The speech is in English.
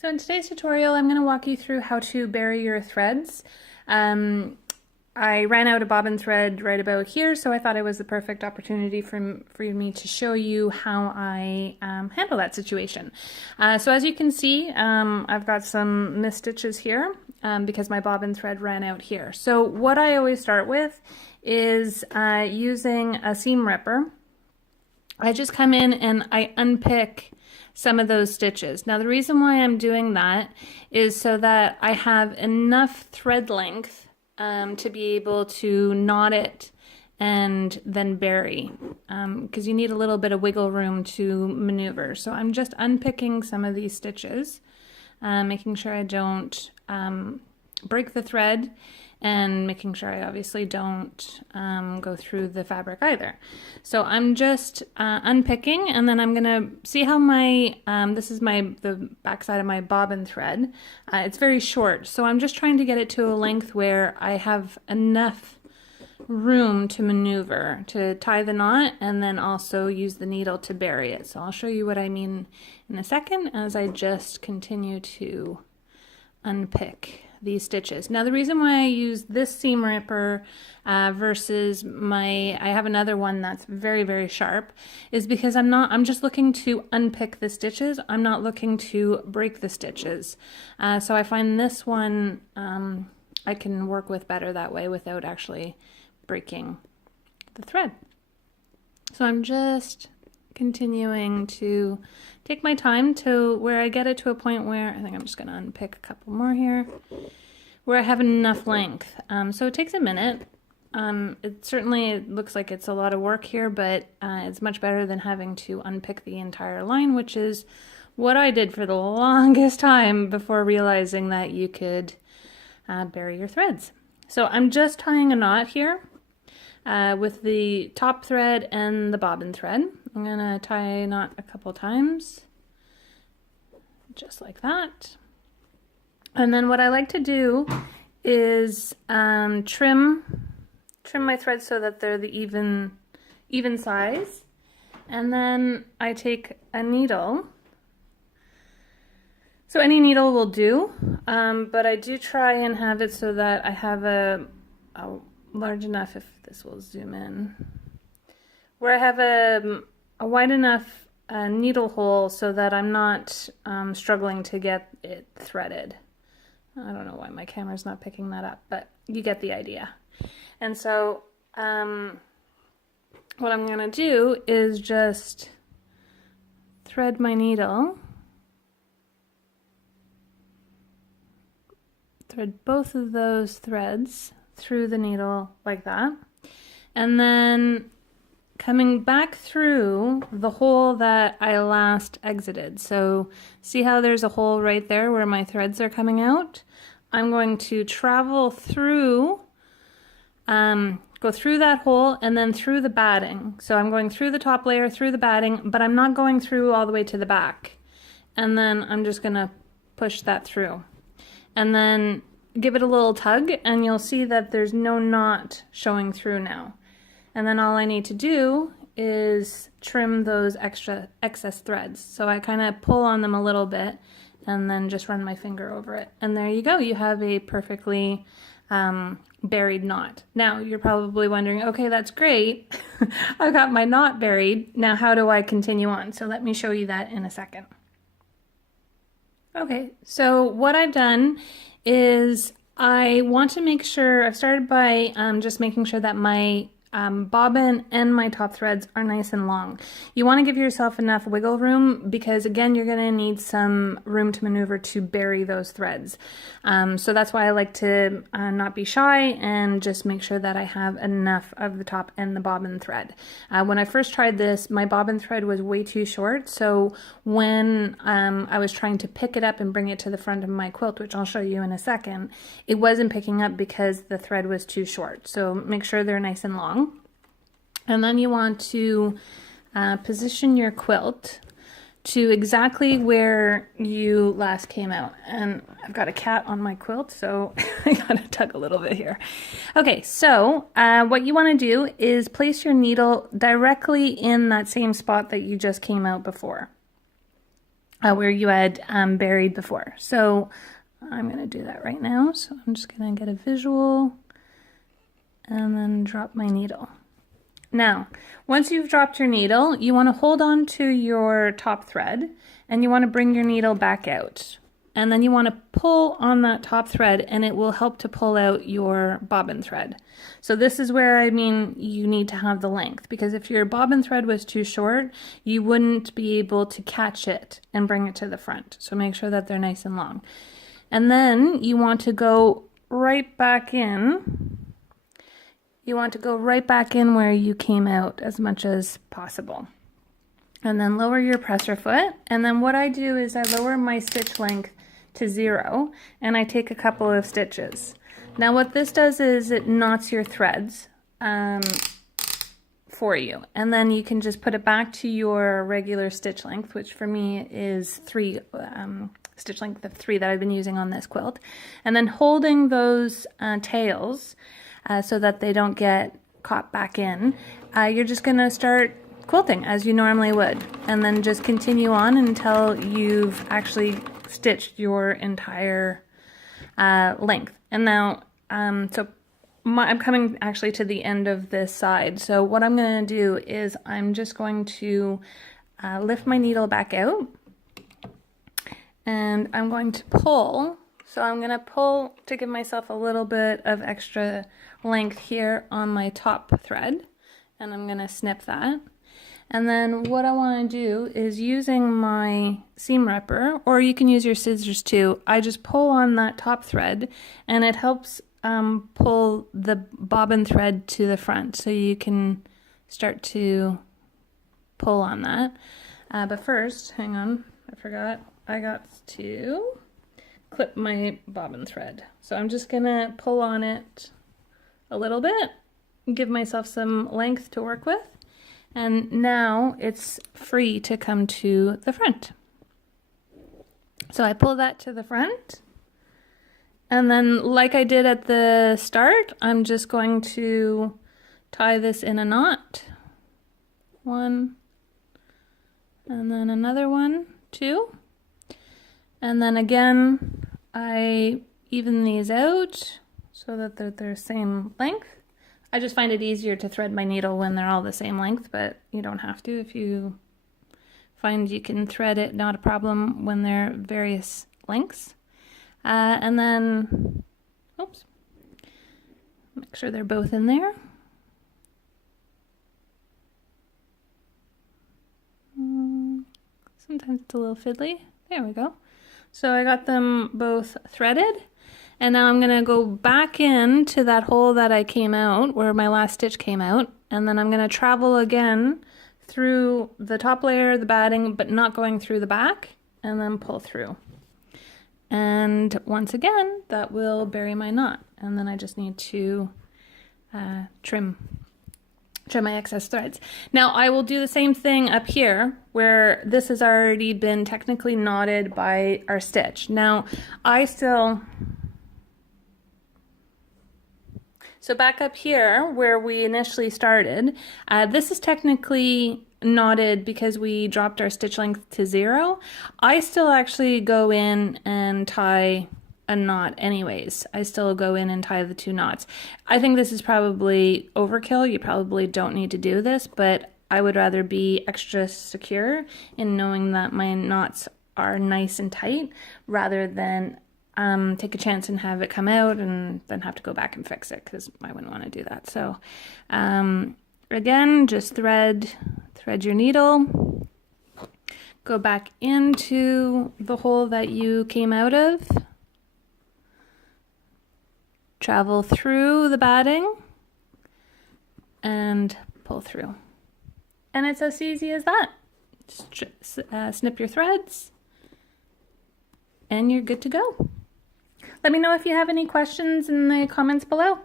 So in today's tutorial, I'm going to walk you through how to bury your threads. I ran out of bobbin thread right about here, so I thought it was the perfect opportunity for me to show you how I handle that situation. So as you can see, I've got some missed stitches here because my bobbin thread ran out here. So what I always start with is using a seam ripper. I just come in and I unpick some of those stitches. Now the reason why I'm doing that is so that I have enough thread length to be able to knot it and then bury, because you need a little bit of wiggle room to maneuver. So I'm just unpicking some of these stitches, making sure I don't break the thread, and making sure I obviously don't go through the fabric either. So I'm just unpicking, and then I'm gonna see how my, this is the backside of my bobbin thread. It's very short, so I'm just trying to get it to a length where I have enough room to maneuver, to tie the knot, and then also use the needle to bury it. So I'll show you what I mean in a second as I just continue to unpick these stitches. Now the reason why I use this seam ripper versus I have another one that's very, very sharp, is because I'm just looking to unpick the stitches. I'm not looking to break the stitches. So I find this one I can work with better that way without actually breaking the thread. So I'm just continuing to take my time to where I get it to a point where I think I'm just going to unpick a couple more here, where I have enough length. So it takes a minute. It certainly looks like it's a lot of work here, but it's much better than having to unpick the entire line, which is what I did for the longest time before realizing that you could bury your threads. So I'm just tying a knot here with the top thread and the bobbin thread. I'm going to tie a knot a couple times, just like that. And then what I like to do is trim my threads so that they're the even size. And then I take a needle. So any needle will do, but I do try and have it so that I have a large enough, if this will zoom in, where I have a wide enough needle hole so that I'm not struggling to get it threaded. I don't know why my camera's not picking that up, but you get the idea. And so what I'm going to do is just thread my needle, thread both of those threads through the needle like that, and then coming back through the hole that I last exited. So see how there's a hole right there where my threads are coming out? I'm going to travel through, go through that hole and then through the batting. So I'm going through the top layer, through the batting, but I'm not going through all the way to the back. And then I'm just gonna push that through. And then give it a little tug and you'll see that there's no knot showing through now. And then all I need to do is trim those excess threads. So I kind of pull on them a little bit and then just run my finger over it. And there you go, you have a perfectly buried knot. Now you're probably wondering, okay, that's great. I've got my knot buried. Now how do I continue on? So let me show you that in a second. Okay, so what I've done is I want to make sure, I've started by just making sure that my bobbin and my top threads are nice and long. You want to give yourself enough wiggle room because again you're going to need some room to maneuver to bury those threads. So that's why I like to not be shy and just make sure that I have enough of the top and the bobbin thread. When I first tried this, my bobbin thread was way too short, so when I was trying to pick it up and bring it to the front of my quilt, which I'll show you in a second, it wasn't picking up because the thread was too short. So make sure they're nice and long. And then you want to position your quilt to exactly where you last came out. And I've got a cat on my quilt, so I gotta tug a little bit here. Okay, so what you want to do is place your needle directly in that same spot that you just came out before. where you had buried before. So I'm going to do that right now. So I'm just going to get a visual and then drop my needle. Now, once you've dropped your needle, you want to hold on to your top thread and you want to bring your needle back out. And then you want to pull on that top thread and it will help to pull out your bobbin thread. So this is where you need to have the length, because if your bobbin thread was too short, you wouldn't be able to catch it and bring it to the front. So make sure that they're nice and long. And then you want to go right back in. You want to go right back in where you came out as much as possible. And then lower your presser foot. And then what I do is I lower my stitch length to 0 and I take a couple of stitches. Now what this does is it knots your threads for you. And then you can just put it back to your regular stitch length, which for me is 3 stitch length of 3 that I've been using on this quilt. And then holding those tails so that they don't get caught back in, you're just going to start quilting as you normally would, and then just continue on until you've actually stitched your entire length. And now, I'm coming actually to the end of this side. So what I'm going to do is I'm just going to lift my needle back out, and I'm going to pull. So I'm going to pull to give myself a little bit of extra length here on my top thread, and I'm going to snip that. And then what I want to do is, using my seam ripper, or you can use your scissors too, I just pull on that top thread and it helps pull the bobbin thread to the front, so you can start to pull on that. But first, hang on, I forgot, I got to clip my bobbin thread. So I'm just gonna pull on it a little bit, give myself some length to work with, and now it's free to come to the front. So I pull that to the front, and then like I did at the start, I'm just going to tie this in a knot. 1, and then another 1, 2, and then again I even these out so that they're the same length. I just find it easier to thread my needle when they're all the same length, but you don't have to if you find you can thread it, not a problem, when they're various lengths. And then, oops, make sure they're both in there. Sometimes it's a little fiddly. There we go. So I got them both threaded, and now I'm going to go back into that hole that I came out, where my last stitch came out, and then I'm going to travel again through the top layer of the batting, but not going through the back, and then pull through. And once again, that will bury my knot, and then I just need to trim my excess threads. Now I will do the same thing up here, where this has already been technically knotted by our stitch. Now so back up here where we initially started, this is technically knotted because we dropped our stitch length to 0. I still actually go in and tie a knot anyways. I still go in and tie the 2 knots. I think this is probably overkill. You probably don't need to do this, but I would rather be extra secure in knowing that my knots are nice and tight, rather than take a chance and have it come out and then have to go back and fix it, because I wouldn't want to do that. So again, just thread your needle, go back into the hole that you came out of, travel through the batting, and pull through. And it's as easy as that. Just snip your threads, and you're good to go. Let me know if you have any questions in the comments below.